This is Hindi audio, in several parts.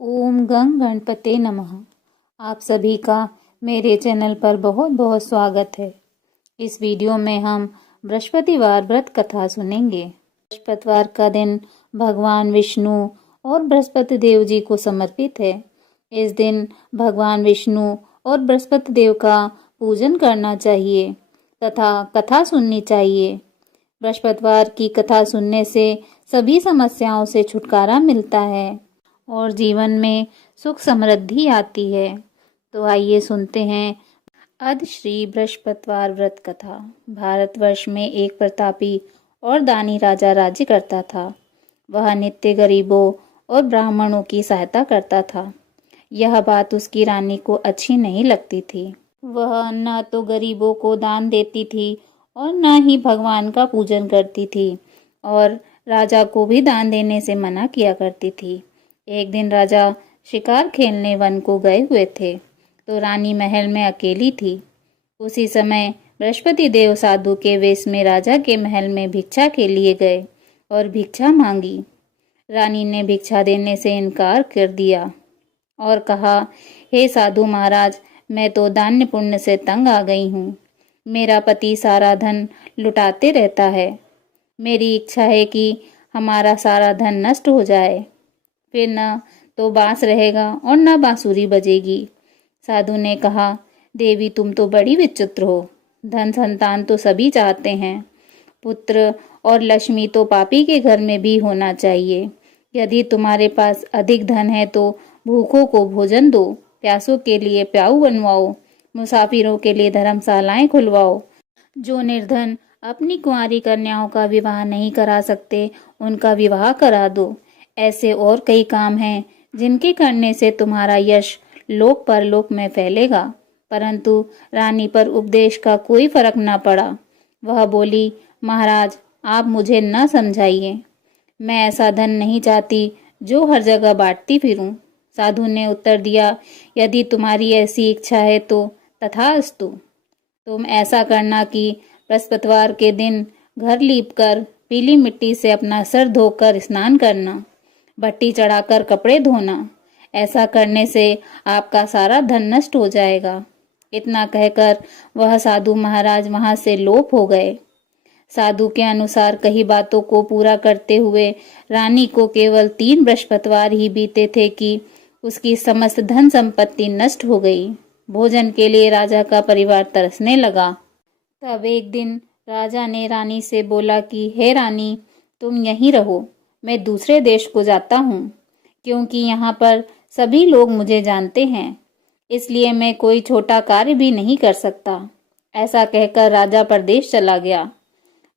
ओम गंग गणपते नमः। आप सभी का मेरे चैनल पर बहुत बहुत स्वागत है। इस वीडियो में हम बृहस्पतिवार व्रत कथा सुनेंगे। बृहस्पतिवार का दिन भगवान विष्णु और बृहस्पति देव जी को समर्पित है। इस दिन भगवान विष्णु और बृहस्पति देव का पूजन करना चाहिए तथा कथा सुननी चाहिए। बृहस्पतिवार की कथा सुनने से सभी समस्याओं से छुटकारा मिलता है और जीवन में सुख समृद्धि आती है। तो आइए सुनते हैं अद श्री बृहस्पतिवार व्रत कथा। भारतवर्ष में एक प्रतापी और दानी राजा राज्य करता था। वह नित्य गरीबों और ब्राह्मणों की सहायता करता था। यह बात उसकी रानी को अच्छी नहीं लगती थी। वह न तो गरीबों को दान देती थी और न ही भगवान का पूजन करती थी और राजा को भी दान देने से मना किया करती थी। एक दिन राजा शिकार खेलने वन को गए हुए थे तो रानी महल में अकेली थी। उसी समय बृहस्पति देव साधु के वेश में राजा के महल में भिक्षा के लिए गए और भिक्षा मांगी। रानी ने भिक्षा देने से इनकार कर दिया और कहा, हे साधु महाराज, मैं तो दान्य पुण्य से तंग आ गई हूँ। मेरा पति सारा धन लुटाते रहता है। मेरी इच्छा है कि हमारा सारा धन नष्ट हो जाए, फिर न तो बांस रहेगा और न बांसुरी बजेगी। साधु ने कहा, देवी तुम तो बड़ी विचित्र हो। धन संतान तो सभी चाहते हैं। पुत्र और लक्ष्मी तो पापी के घर में भी होना चाहिए। यदि तुम्हारे पास अधिक धन है तो भूखों को भोजन दो, प्यासों के लिए प्याऊ बनवाओ, मुसाफिरों के लिए धर्मशालाएं खुलवाओ। जो निर्धन अपनी कुंवारी कन्याओं का विवाह नहीं करा सकते उनका विवाह करा दो। ऐसे और कई काम हैं जिनके करने से तुम्हारा यश लोक परलोक में फैलेगा। परंतु रानी पर उपदेश का कोई फर्क न पड़ा। वह बोली, महाराज आप मुझे न समझाइए। मैं ऐसा धन नहीं चाहती जो हर जगह बांटती फिरूं। साधु ने उत्तर दिया, यदि तुम्हारी ऐसी इच्छा है तो तथास्तु। तुम ऐसा करना कि बृहस्पतिवार के दिन घर लीपकर पीली मिट्टी से अपना सर धोकर स्नान करना, भट्टी चढ़ाकर कपड़े धोना। ऐसा करने से आपका सारा धन नष्ट हो जाएगा। इतना कहकर वह साधु महाराज वहां से लोप हो गए। साधु के अनुसार कई बातों को पूरा करते हुए रानी को केवल 3 बृहस्पतिवार ही बीते थे कि उसकी समस्त धन संपत्ति नष्ट हो गई। भोजन के लिए राजा का परिवार तरसने लगा। तब एक दिन राजा ने रानी से बोला कि हे रानी, तुम यहीं रहो, मैं दूसरे देश को जाता हूँ, क्योंकि यहाँ पर सभी लोग मुझे जानते हैं, इसलिए मैं कोई छोटा कार्य भी नहीं कर सकता। ऐसा कहकर राजा परदेश चला गया।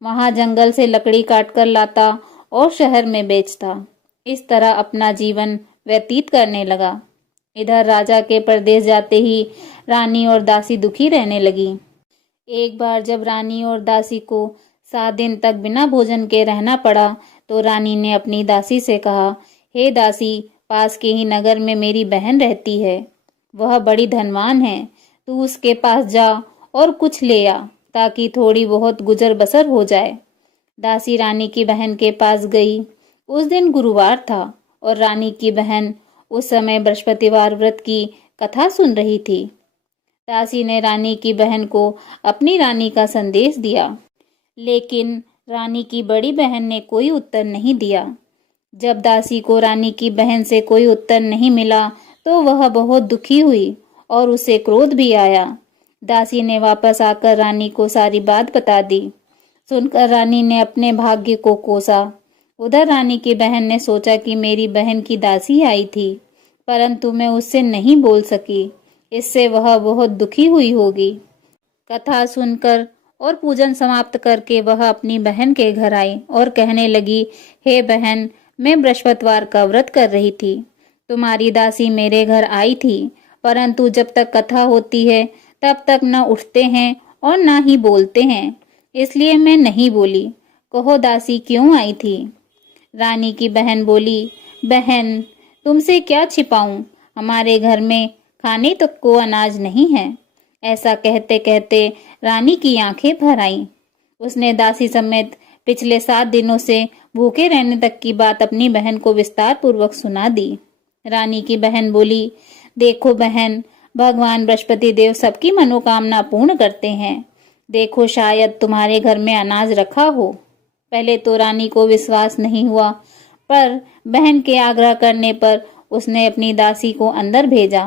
वहाँ जंगल से लकड़ी काटकर लाता और शहर में बेचता। इस तरह अपना जीवन व्यतीत करने लगा। इधर राजा के परदेश जाते ही रानी और दासी दुखी रहने लगी। एक बार जब रानी और दासी को 7 दिन तक बिना भोजन के रहना पड़ा तो रानी ने अपनी दासी से कहा, हे दासी, पास के ही नगर में मेरी बहन रहती है। वह बड़ी धनवान है। तू उसके पास जा और कुछ ले आ ताकि थोड़ी बहुत गुजर बसर हो जाए। दासी रानी की बहन के पास गई। उस दिन गुरुवार था और रानी की बहन उस समय बृहस्पतिवार व्रत की कथा सुन रही थी। दासी ने रानी की बहन को अपनी रानी का संदेश दिया, लेकिन रानी की बड़ी बहन ने कोई उत्तर नहीं दिया। जब दासी को रानी की बहन से कोई उत्तर नहीं मिला तो वह बहुत दुखी हुई और उसे क्रोध भी आया। दासी ने वापस आकर रानी को सारी बात बता दी। सुनकर रानी ने अपने भाग्य को कोसा। उधर रानी की बहन ने सोचा कि मेरी बहन की दासी आई थी, परंतु मैं उससे नहीं बोल सकी, इससे वह बहुत दुखी हुई होगी। कथा सुनकर और पूजन समाप्त करके वह अपनी बहन के घर आई और कहने लगी, हे बहन, मैं बृहस्पतिवार का व्रत कर रही थी। तुम्हारी दासी मेरे घर आई थी, परंतु जब तक कथा होती है तब तक न उठते हैं और न ही बोलते हैं, इसलिए मैं नहीं बोली। कहो दासी क्यों आई थी? रानी की बहन बोली, बहन तुमसे क्या छिपाऊं, हमारे घर में खाने तक को अनाज नहीं है। ऐसा कहते कहते रानी की आंखें भर आईं। उसने दासी समेत पिछले 7 दिनों से भूखे रहने तक की बात अपनी बहन को विस्तार पूर्वक सुना दी। रानी की बहन बोली, देखो बहन, भगवान बृहस्पति देव सबकी मनोकामना पूर्ण करते हैं। देखो शायद तुम्हारे घर में अनाज रखा हो। पहले तो रानी को विश्वास नहीं हुआ, पर बहन के आग्रह करने पर उसने अपनी दासी को अंदर भेजा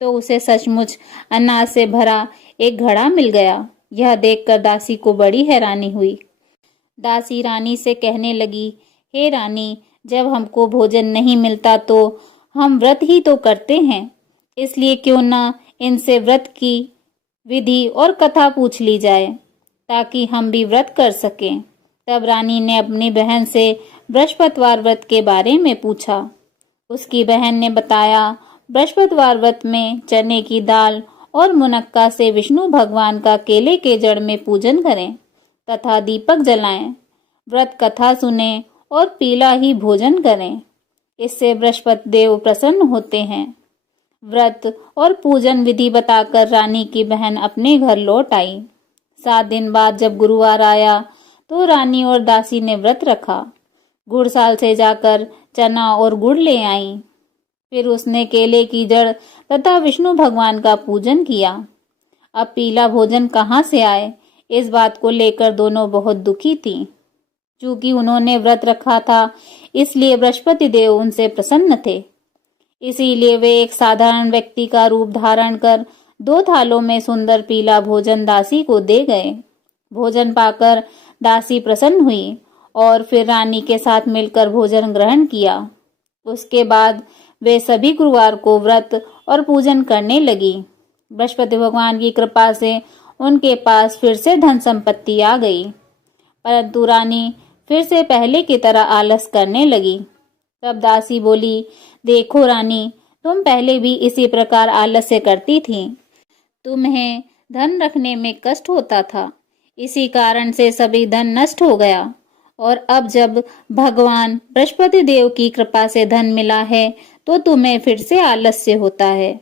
तो उसे सचमुच अनाज से भरा एक घड़ा मिल गया। यह देखकर दासी को बड़ी हैरानी हुई। दासी रानी से कहने लगी, हे रानी, जब हमको भोजन नहीं मिलता तो हम व्रत ही तो करते हैं, इसलिए क्यों न इनसे व्रत की विधि और कथा पूछ ली जाए ताकि हम भी व्रत कर सकें। तब रानी ने अपनी बहन से बृहस्पतिवार व्रत के बारे में पूछा। उसकी बहन ने बताया, बृहस्पतिवार व्रत में चने की दाल और मुनक्का से विष्णु भगवान का केले के जड़ में पूजन करें तथा दीपक जलाएं, व्रत कथा सुने और पीला ही भोजन करें। इससे बृहस्पति देव प्रसन्न होते हैं। व्रत और पूजन विधि बताकर रानी की बहन अपने घर लौट आई। 7 दिन बाद जब गुरुवार आया तो रानी और दासी ने व्रत रखा। गुड़साल से जाकर चना और गुड़ ले आई। फिर उसने केले की जड़ तथा विष्णु भगवान का पूजन किया। अब पीला भोजन कहाँ से आए, इस बात को लेकर दोनों बहुत दुखी थीं। चूंकि उन्होंने व्रत रखा था, इसलिए बृहस्पति देव उनसे प्रसन्न थे। इसीलिए वे एक साधारण व्यक्ति का रूप धारण कर 2 थालों में सुंदर पीला भोजन दासी को दे गए। भोजन पाकर दासी प्रसन्न हुई और फिर रानी के साथ मिलकर भोजन ग्रहण किया। उसके बाद वे सभी गुरुवार को व्रत और पूजन करने लगी। बृहस्पति भगवान की कृपा से उनके पास फिर से धन संपत्ति आ गई, परंतु रानी फिर से पहले की तरह आलस करने लगी। तब दासी बोली, देखो रानी, तुम पहले भी इसी प्रकार आलस्य करती थी। तुम्हें धन रखने में कष्ट होता था, इसी कारण से सभी धन नष्ट हो गया, और अब जब भगवान बृहस्पति देव की कृपा से धन मिला है तो तुम्हें फिर से आलस्य होता है।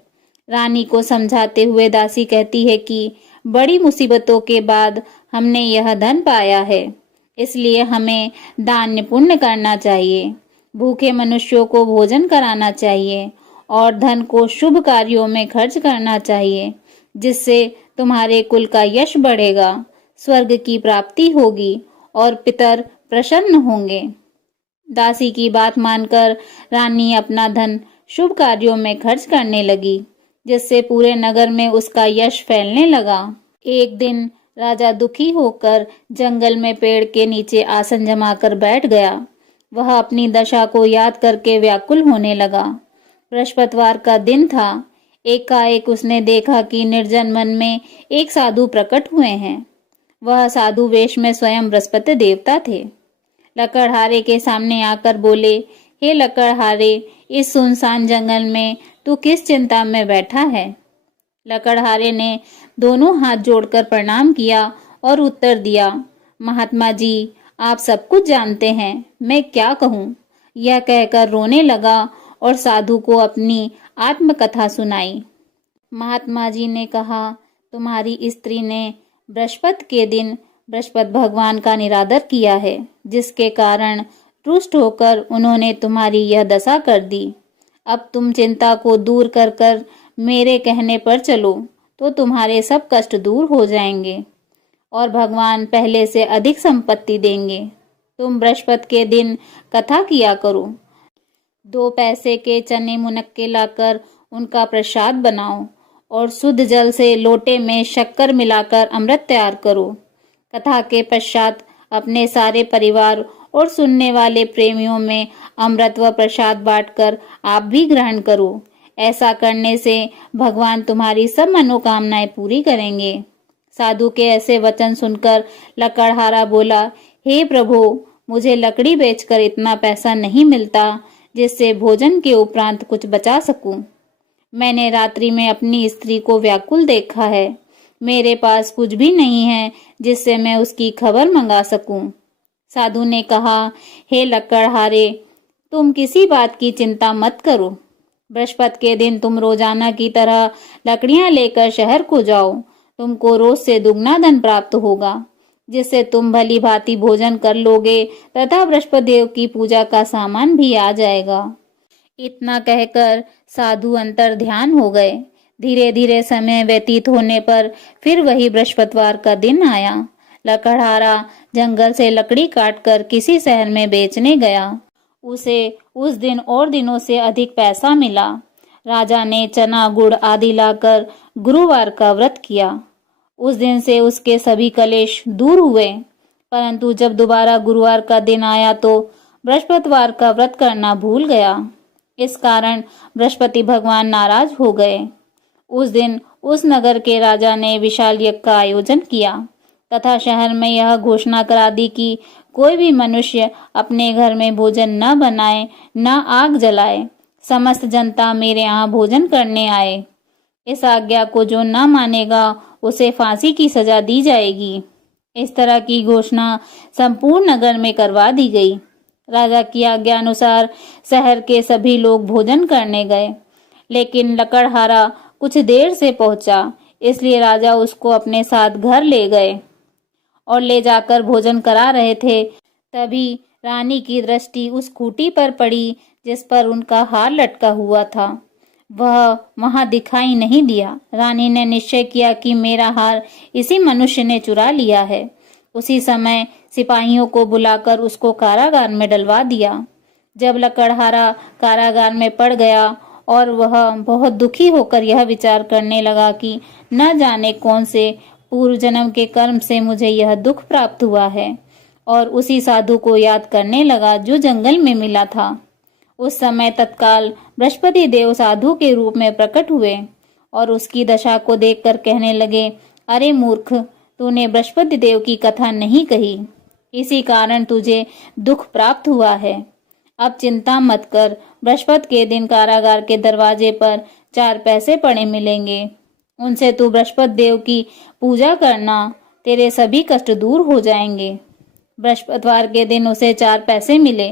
रानी को समझाते हुए दासी कहती है कि बड़ी मुसीबतों के बाद हमने यह धन पाया है, इसलिए हमें दान पुण्य करना चाहिए, भूखे मनुष्यों को भोजन कराना चाहिए और धन को शुभ कार्यों में खर्च करना चाहिए, जिससे तुम्हारे कुल का यश बढ़ेगा, स्वर्ग की प्राप्ति होगी और पितर प्रसन्न होंगे। दासी की बात मानकर रानी अपना धन शुभ कार्यों में खर्च करने लगी, जिससे पूरे नगर में उसका यश फैलने लगा। एक दिन राजा दुखी होकर जंगल में पेड़ के नीचे आसन जमाकर बैठ गया। वह अपनी दशा को याद करके व्याकुल होने लगा। बृहस्पतिवार का दिन था। एकाएक उसने देखा कि निर्जन वन में एक साधु प्रकट हुए हैं। वह साधु वेश में स्वयं बृहस्पति देवता थे। लकड़हारे के सामने आकर बोले, हे लकड़हारे, इस सुनसान जंगल में तू किस चिंता में बैठा है? लकड़हारे ने दोनों हाथ जोड़कर प्रणाम किया और उत्तर दिया, महात्मा जी, आप सब कुछ जानते हैं, मैं क्या कहूँ। यह कहकर रोने लगा और साधु को अपनी आत्मकथा सुनाई। महात्मा जी ने कहा, तुम्हारी स्त्री ने बृहस्पति के दिन बृहस्पति भगवान का निरादर किया है, जिसके कारण रुष्ट होकर उन्होंने तुम्हारी यह दशा कर दी। अब तुम चिंता को दूर कर कर मेरे कहने पर चलो तो तुम्हारे सब कष्ट दूर हो जाएंगे और भगवान पहले से अधिक संपत्ति देंगे। तुम बृहस्पति के दिन कथा किया करो। 2 पैसे के चने मुनक्के लाकर उनका प्रसाद बनाओ और शुद्ध जल से लोटे में शक्कर मिलाकर अमृत तैयार करो। कथा के पश्चात अपने सारे परिवार और सुनने वाले प्रेमियों में अमृत व प्रसाद बांटकर आप भी ग्रहण करो। ऐसा करने से भगवान तुम्हारी सब मनोकामनाएं पूरी करेंगे। साधु के ऐसे वचन सुनकर लकड़हारा बोला, हे प्रभु, मुझे लकड़ी बेचकर इतना पैसा नहीं मिलता जिससे भोजन के उपरांत कुछ बचा सकूं। मैंने रात्रि में अपनी स्त्री को व्याकुल देखा है। मेरे पास कुछ भी नहीं है जिससे मैं उसकी खबर मंगा सकूं। साधु ने कहा, हे लकड़हारे, तुम किसी बात की चिंता मत करो। बृहस्पति के दिन तुम रोजाना की तरह लकड़ियां लेकर शहर को जाओ। तुमको रोज से दुगना धन प्राप्त होगा, जिससे तुम भली भांति भोजन कर लोगे तथा बृहस्पति देव की पूजा का सामान भी आ जाएगा। इतना कहकर साधु अंतर ध्यान हो गए। धीरे धीरे समय व्यतीत होने पर फिर वही बृहस्पतिवार का दिन आया। लकड़हारा जंगल से लकड़ी काटकर किसी शहर में बेचने गया। उसे उस दिन और दिनों से अधिक पैसा मिला। राजा ने चना गुड़ आदि लाकर गुरुवार का व्रत किया। उस दिन से उसके सभी कलेश दूर हुए। परंतु जब दोबारा गुरुवार का दिन आया तो बृहस्पतिवार का व्रत करना भूल गया। इस कारण बृहस्पति भगवान नाराज हो गए। उस दिन उस नगर के राजा ने विशाल यज्ञ का आयोजन किया तथा शहर में यह घोषणा करा दी कि कोई भी मनुष्य अपने घर में भोजन न बनाए, न आग जलाए। समस्त जनता मेरे यहाँ भोजन करने आए। इस आज्ञा को जो न मानेगा उसे फांसी की सजा दी जाएगी। इस तरह की घोषणा संपूर्ण नगर में करवा दी गई। राजा की आज्ञा अनुसार शहर के सभी लोग भोजन करने गए, लेकिन लकड़हारा कुछ देर से पहुंचा, इसलिए राजा उसको अपने साथ घर ले गए और ले जाकर भोजन करा रहे थे। तभी रानी की दृष्टि उस खूंटी पर पड़ी जिस पर उनका हार लटका हुआ था। वह वहां दिखाई नहीं दिया। रानी ने निश्चय किया कि मेरा हार इसी मनुष्य ने चुरा लिया है। उसी समय सिपाहियों को बुलाकर उसको कारागार में डलवा दिया। जब लकड़हारा कारागार में पड़ गया और वह बहुत दुखी होकर यह विचार करने लगा कि न जाने कौन से पूर्व जन्म के कर्म से मुझे यह दुख प्राप्त हुआ है, और उसी साधु को याद करने लगा जो जंगल में मिला था। उस समय तत्काल बृहस्पति देव साधु के रूप में प्रकट हुए और उसकी दशा को देखकर कहने लगे, अरे मूर्ख, तूने बृहस्पति देव की कथा नहीं कही, इसी कारण तुझे दुख प्राप्त हुआ है। अब चिंता मत कर, बृहस्पति के दिन कारागार के दरवाजे पर 4 पैसे पड़े मिलेंगे। उनसे तू बृहस्पति देव की पूजा करना, तेरे सभी कष्ट दूर हो जाएंगे। बृहस्पतिवार के दिन उसे 4 पैसे मिले।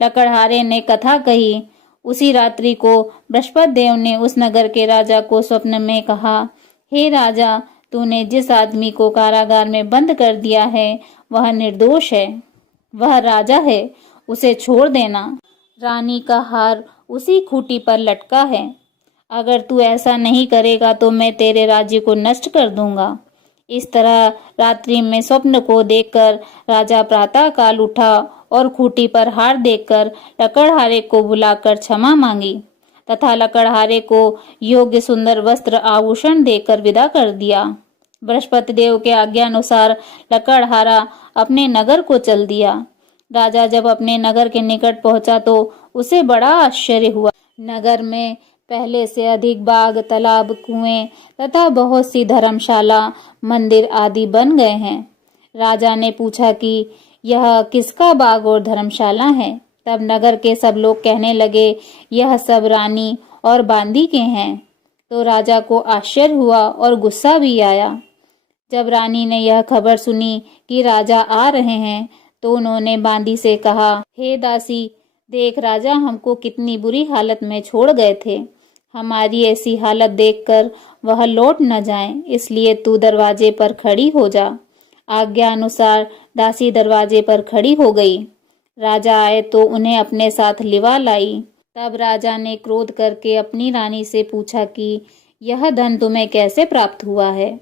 लकड़हारे ने कथा कही। उसी रात्रि को बृहस्पति देव ने उस नगर के राजा को स्वप्न में कहा, हे राजा, तूने जिस आदमी को कारागार में बंद कर दिया है वह निर्दोष है, वह राजा है, उसे छोड़ देना। रानी का हार उसी खूंटी पर लटका है। अगर तू ऐसा नहीं करेगा तो मैं तेरे राज्य को नष्ट कर दूंगा। इस तरह रात्रि में स्वप्न को देखकर राजा प्रातः काल उठा और खूंटी पर हार देखकर लकड़हारे को बुलाकर क्षमा मांगी तथा लकड़हारे को योग्य सुंदर वस्त्र आभूषण देकर विदा कर दिया। बृहस्पति देव के आज्ञा अनुसार लकड़हारा अपने नगर को चल दिया। राजा जब अपने नगर के निकट पहुंचा तो उसे बड़ा आश्चर्य हुआ। नगर में पहले से अधिक बाग, तालाब, कुएं तथा बहुत सी धर्मशाला, मंदिर आदि बन गए हैं। राजा ने पूछा कि यह किसका बाग और धर्मशाला है? तब नगर के सब लोग कहने लगे, यह सब रानी और बांदी के हैं। तो राजा को आश्चर्य हुआ और गुस्सा भी आया। जब रानी ने यह खबर सुनी कि राजा आ रहे हैं तो उन्होंने बांदी से कहा, हे दासी, देख राजा हमको कितनी बुरी हालत में छोड़ गए थे। हमारी ऐसी हालत देखकर वह लौट न जाएं, इसलिए तू दरवाजे पर खड़ी हो जा। आज्ञा अनुसार दासी दरवाजे पर खड़ी हो गई। राजा आए तो उन्हें अपने साथ लिवा लाई। तब राजा ने क्रोध करके अपनी रानी से पूछा कि यह धन तुम्हें कैसे प्राप्त हुआ है?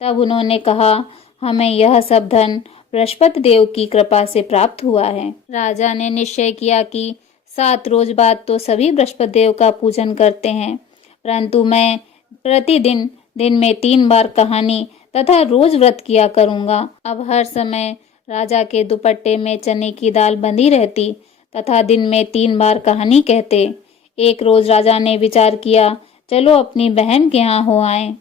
तब उन्होंने कहा, हमें यह सब धन बृहस्पति देव की कृपा से प्राप्त हुआ है। राजा ने निश्चय किया कि 7 रोज बाद तो सभी बृहस्पति देव का पूजन करते हैं, परंतु मैं प्रतिदिन दिन में 3 बार कहानी तथा रोज व्रत किया करूंगा। अब हर समय राजा के दुपट्टे में चने की दाल बंधी रहती तथा दिन में 3 बार कहानी कहते। एक रोज राजा ने विचार किया, चलो अपनी बहन के यहाँ हो आए।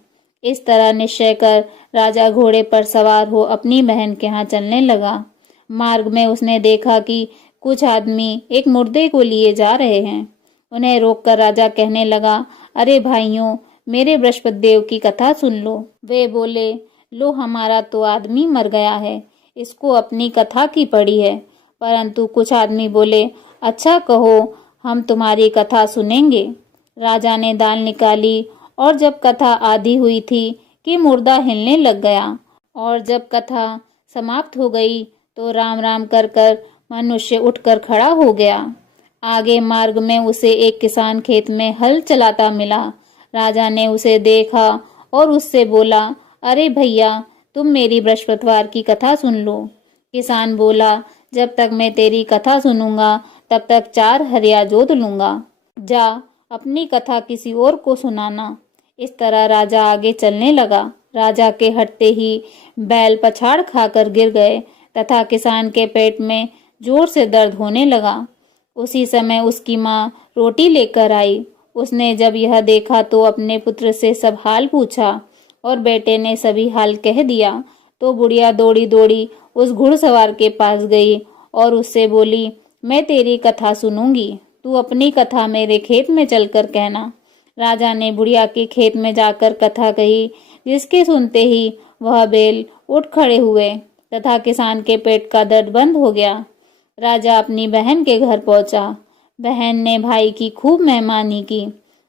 इस तरह निश्चय कर राजा घोड़े पर सवार हो अपनी बहन के यहाँ चलने लगा। मार्ग में उसने देखा कि कुछ आदमी एक मुर्दे को लिए जा रहे हैं। उन्हें रोककर राजा कहने लगा, अरे भाइयों, मेरे बृहस्पति देव की कथा सुन लो। वे बोले, लो हमारा तो आदमी मर गया है, इसको अपनी कथा की पड़ी है। परंतु कुछ आदमी बोले, अच्छा कहो, हम तुम्हारी कथा सुनेंगे। राजा ने दाल निकाली और जब कथा आधी हुई थी कि मुर्दा हिलने लग गया, और जब कथा समाप्त हो गई तो राम राम कर कर मनुष्य उठकर खड़ा हो गया। आगे मार्ग में उसे एक किसान खेत में हल चलाता मिला। राजा ने उसे देखा और उससे बोला, अरे भैया, तुम मेरी बृहस्पतिवार की कथा सुन लो। किसान बोला, जब तक मैं तेरी कथा सुनूंगा तब तक 4 हरिया जोत लूंगा। जा अपनी कथा किसी और को सुनाना। इस तरह राजा आगे चलने लगा। राजा के हटते ही बैल पछाड़ खाकर गिर गए तथा किसान के पेट में जोर से दर्द होने लगा। उसी समय उसकी माँ रोटी लेकर आई। उसने जब यह देखा तो अपने पुत्र से सब हाल पूछा और बेटे ने सभी हाल कह दिया। तो बुढ़िया दौड़ी दौड़ी उस घुड़सवार के पास गई और उससे बोली, मैं तेरी कथा सुनूंगी, तू अपनी कथा मेरे खेत में चलकर कहना। राजा ने बुढ़िया के खेत में जाकर कथा कही, जिसके सुनते ही वह बैल उठ खड़े हुए तथा किसान के पेट का दर्द बंद हो गया। राजा अपनी बहन के घर पहुंचा। बहन ने भाई की खूब मेहमानी की।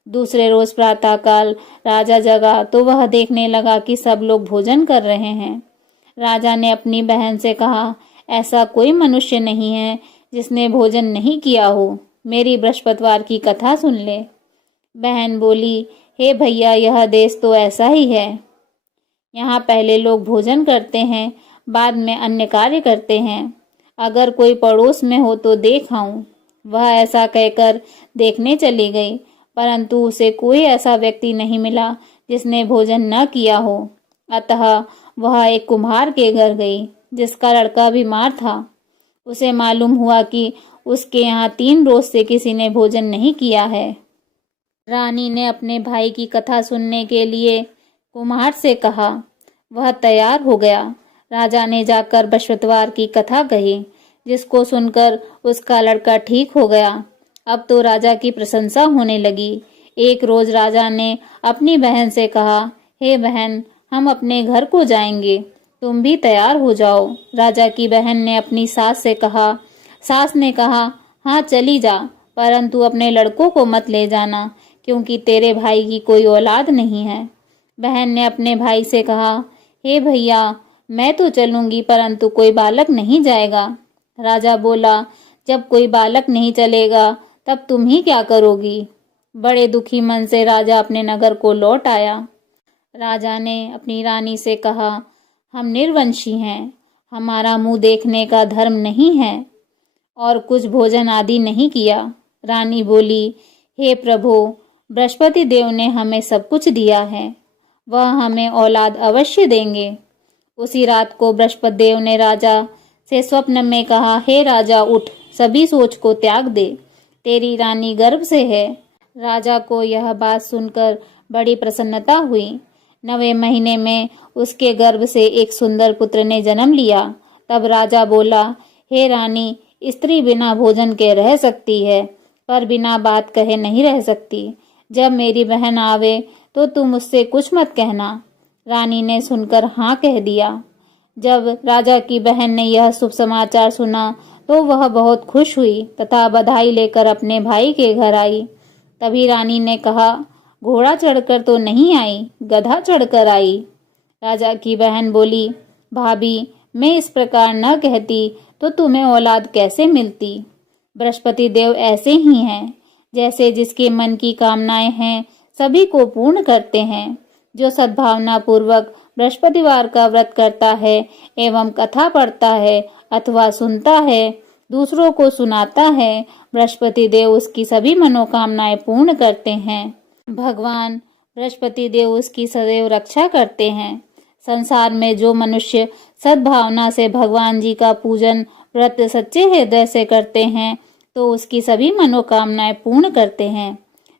दूसरे रोज प्रातःकाल राजा जगा तो वह देखने लगा कि सब लोग भोजन कर रहे हैं। राजा ने अपनी बहन से कहा, ऐसा कोई मनुष्य नहीं है जिसने भोजन नहीं किया हो, मेरी बृहस्पतिवार की कथा सुन ले। बहन बोली, हे भैया, यह देश तो ऐसा ही है। यहाँ पहले लोग भोजन करते हैं, बाद में अन्य कार्य करते हैं। अगर कोई पड़ोस में हो तो देख आऊं। वह ऐसा कहकर देखने चली गई, परंतु उसे कोई ऐसा व्यक्ति नहीं मिला जिसने भोजन न किया हो। अतः वह एक कुम्हार के घर गई, जिसका लड़का बीमार था। उसे मालूम हुआ कि उसके यहाँ 3 रोज से किसी ने भोजन नहीं किया है। रानी ने अपने भाई की कथा सुनने के लिए कुम्हार से कहा। वह तैयार हो गया। राजा ने जाकर बृहस्पतिवार की कथा कही, जिसको सुनकर उसका लड़का ठीक हो गया। अब तो राजा की प्रशंसा होने लगी। एक रोज राजा ने अपनी बहन से कहा, हे बहन, हम अपने घर को जाएंगे, तुम भी तैयार हो जाओ। राजा की बहन ने अपनी सास से कहा। सास ने कहा, हाँ चली जा, परंतु अपने लड़कों को मत ले जाना, क्योंकि तेरे भाई की कोई औलाद नहीं है। बहन ने अपने भाई से कहा, हे भैया, मैं तो चलूंगी, परंतु कोई बालक नहीं जाएगा। राजा बोला, जब कोई बालक नहीं चलेगा तब तुम ही क्या करोगी। बड़े दुखी मन से राजा अपने नगर को लौट आया। राजा ने अपनी रानी से कहा, हम निर्वंशी हैं, हमारा मुंह देखने का धर्म नहीं है और कुछ भोजन आदि नहीं किया। रानी बोली, हे प्रभु, बृहस्पति देव ने हमें सब कुछ दिया है, वह हमें औलाद अवश्य देंगे। उसी रात को बृहस्पति देव ने राजा से स्वप्न में कहा, हे राजा, उठ, सभी सोच को त्याग दे, तेरी रानी गर्भ से है। राजा को यह बात सुनकर बड़ी प्रसन्नता हुई। 9वें महीने में उसके गर्भ से एक सुंदर पुत्र ने जन्म लिया। तब राजा बोला, हे रानी, स्त्री बिना भोजन के रह सकती है, पर बिना बात कहे नहीं रह सकती। जब मेरी बहन आवे तो तुम उससे कुछ मत कहना। रानी ने सुनकर हाँ कह दिया। जब राजा की बहन ने यह शुभ समाचार सुना तो वह बहुत खुश हुई तथा बधाई लेकर अपने भाई के घर आई। तभी रानी ने कहा, घोड़ा चढ़कर तो नहीं आई, गधा चढ़कर आई। राजा की बहन बोली, भाभी, मैं इस प्रकार न कहती तो तुम्हें औलाद कैसे मिलती। बृहस्पति देव ऐसे ही हैं, जैसे जिसके मन की कामनाएं हैं सभी को पूर्ण करते हैं। जो सद्भावना पूर्वक बृहस्पतिवार का व्रत करता है एवं कथा पढ़ता है अथवा सुनता है, दूसरों को सुनाता है, बृहस्पति देव उसकी सभी मनोकामनाएं पूर्ण करते हैं। भगवान बृहस्पति देव उसकी सदैव रक्षा करते हैं। संसार में जो मनुष्य सद्भावना से भगवान जी का पूजन व्रत सच्चे हृदय से करते हैं तो उसकी सभी मनोकामनाएं पूर्ण करते हैं।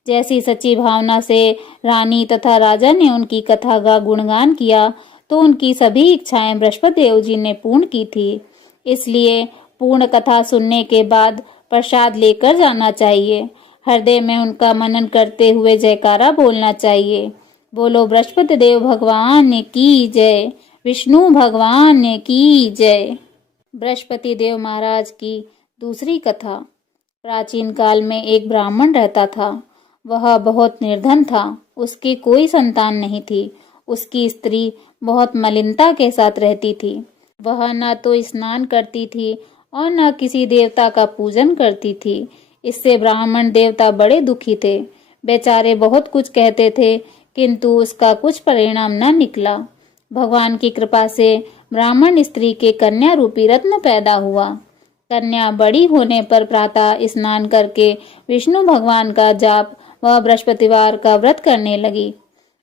जैसी सच्ची भावना से रानी तथा राजा ने उनकी कथा का गुणगान किया तो उनकी सभी इच्छाएं बृहस्पति देव जी ने पूर्ण की थी। इसलिए पूर्ण कथा सुनने के बाद प्रसाद लेकर जाना चाहिए। हृदय में उनका मनन करते हुए जयकारा बोलना चाहिए। बोलो बृहस्पति देव भगवान की जय, विष्णु भगवान की जय। बृहस्पति देव महाराज की दूसरी कथा। प्राचीन काल में एक ब्राह्मण रहता था। वह बहुत निर्धन था। उसकी कोई संतान नहीं थी। उसकी स्त्री बहुत मलिनता के साथ रहती थी। वह न तो स्नान करती थी और न किसी देवता का पूजन करती थी। इससे ब्राह्मण देवता बड़े दुखी थे। बेचारे बहुत कुछ कहते थे, किंतु उसका कुछ परिणाम न निकला। भगवान की कृपा से ब्राह्मण स्त्री के कन्या रूपी रत्न पैदा हुआ। कन्या बड़ी होने पर प्रातः स्नान करके विष्णु भगवान का जाप व बृहस्पतिवार का व्रत करने लगी।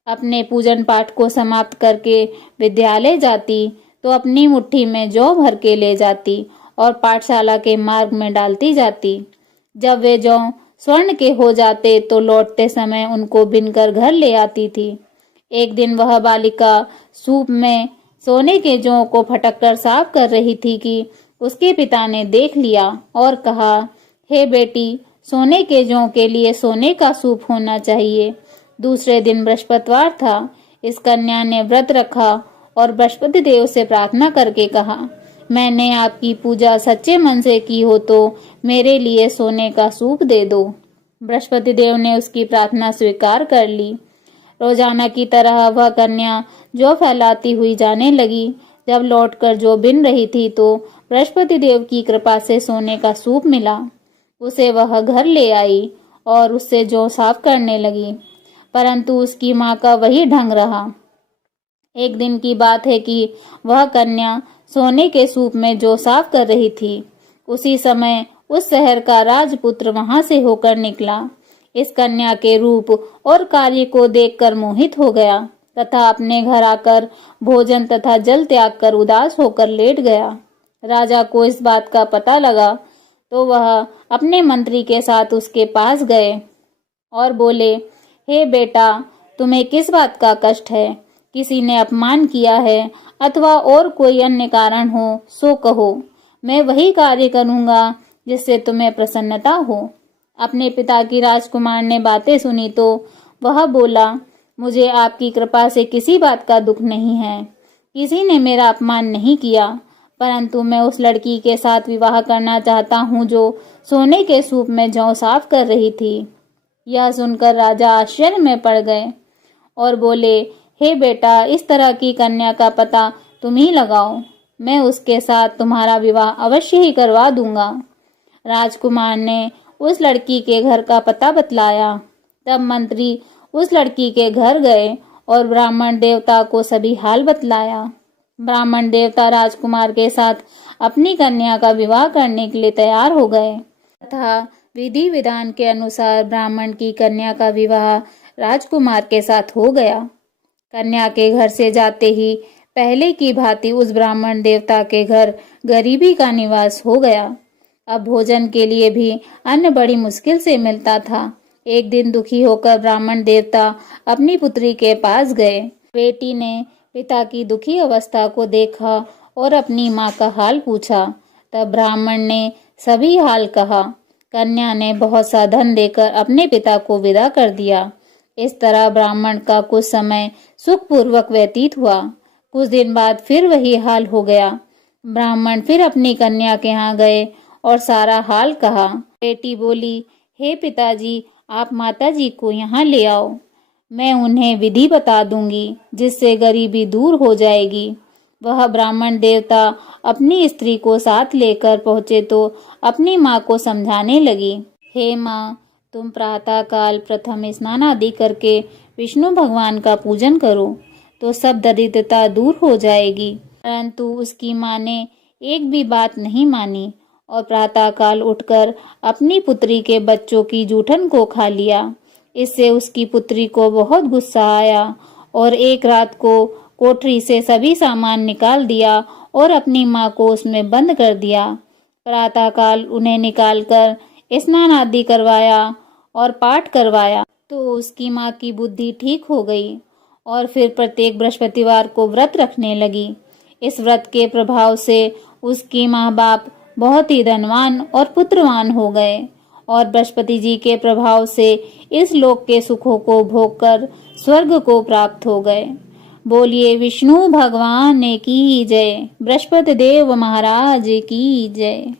अपने पूजन पाठ को समाप्त करके विद्यालय जाती तो अपनी मुट्ठी में जौ भर के ले जाती और पाठशाला के मार्ग में डालती जाती। जब वे जौ स्वर्ण के हो जाते तो लौटते समय उनको बिनकर घर ले आती थी। एक दिन वह बालिका सूप में सोने के जौ को फटक कर साफ कर रही थी कि उसके पिता ने देख लिया और कहा, हे बेटी, सोने के जौ के लिए सोने का सूप होना चाहिए। दूसरे दिन बृहस्पतिवार था। इस कन्या ने व्रत रखा और बृहस्पति देव से प्रार्थना करके कहा, मैंने आपकी पूजा सच्चे मन से की हो तो मेरे लिए सोने का सूप दे दो। बृहस्पति देव ने उसकी प्रार्थना स्वीकार कर ली। रोजाना की तरह वह कन्या जौ फैलाती हुई जाने लगी। जब लौटकर जौ बिन रही थी तो बृहस्पति देव की कृपा से सोने का सूप मिला। उसे वह घर ले आई और उससे जौ साफ करने लगी, परंतु उसकी माँ का वही ढंग रहा। एक दिन की बात है कि वह कन्या सोने के सूप में जौ साफ कर रही थी। उसी समय उस शहर का राजपुत्र वहां से होकर निकला। इस कन्या के रूप और कार्य को देखकर मोहित हो गया तथा अपने घर आकर भोजन तथा जल त्याग कर उदास होकर लेट गया। राजा को इस बात का पता लगा तो वह अपने मंत्री के साथ उसके पास गए और बोले, हे बेटा, तुम्हें किस बात का कष्ट है? किसी ने अपमान किया है अथवा और कोई अन्य कारण हो सो कहो, मैं वही कार्य करूंगा जिससे तुम्हें प्रसन्नता हो। अपने पिता की राजकुमार ने बातें सुनी तो वह बोला, मुझे आपकी कृपा से किसी बात का दुख नहीं है। किसी ने मेरा अपमान नहीं किया, परंतु मैं उस लड़की के साथ विवाह करना चाहता हूँ जो सोने के सूप में जौ साफ कर रही थी। यह सुनकर राजा आश्चर्य में पड़ गए और बोले, हे बेटा, इस तरह की कन्या का पता तुम ही लगाओ, मैं उसके साथ तुम्हारा विवाह अवश्य ही करवा दूंगा। राजकुमार ने उस लड़की के घर का पता बतलाया। तब मंत्री उस लड़की के घर गए और ब्राह्मण देवता को सभी हाल बतलाया। ब्राह्मण देवता राजकुमार के साथ अपनी कन्या का विवाह करने के लिए तैयार हो गए तथा विधि विधान के अनुसार ब्राह्मण की कन्या का विवाह राजकुमार के साथ हो गया। कन्या के घर से जाते ही पहले की भांति उस ब्राह्मण देवता के घर गरीबी का निवास हो गया। अब भोजन के लिए भी अन्न बड़ी मुश्किल से मिलता था। एक दिन दुखी होकर ब्राह्मण देवता अपनी पुत्री के पास गए। बेटी ने पिता की दुखी अवस्था को देखा और अपनी माँ का हाल पूछा। तब ब्राह्मण ने सभी हाल कहा। कन्या ने बहुत सा धन देकर अपने पिता को विदा कर दिया। इस तरह ब्राह्मण का कुछ समय सुखपूर्वक व्यतीत हुआ। कुछ दिन बाद फिर वही हाल हो गया। ब्राह्मण फिर अपनी कन्या के यहाँ गए और सारा हाल कहा। बेटी बोली, हे पिताजी, आप माताजी को यहाँ ले आओ, मैं उन्हें विधि बता दूंगी जिससे गरीबी दूर हो जाएगी। वह ब्राह्मण देवता अपनी स्त्री को साथ लेकर पहुँचे तो अपनी माँ को समझाने लगी, हे माँ, तुम प्रातः काल प्रथम स्नान आदि करके विष्णु भगवान का पूजन करो तो सब दरिद्रता दूर हो जाएगी। परंतु उसकी माँ ने एक भी बात नहीं मानी और प्रातः काल उठकर अपनी पुत्री के बच्चों की जूठन को खा लिया। इससे उसकी पुत्री को बहुत गुस्सा आया और एक रात को कोठरी से सभी सामान निकाल दिया और अपनी माँ को उसमें बंद कर दिया। प्रातः काल उन्हें निकालकर स्नान आदि करवाया और पाठ करवाया तो उसकी माँ की बुद्धि ठीक हो गई और फिर प्रत्येक बृहस्पतिवार को व्रत रखने लगी। इस व्रत के प्रभाव से उसकी माँ बाप बहुत ही धनवान और पुत्रवान हो गए और बृहस्पति जी के प्रभाव से इस लोक के सुखों को भोगकर स्वर्ग को प्राप्त हो गए। बोलिए विष्णु भगवान की जय, बृहस्पति देव महाराज की जय।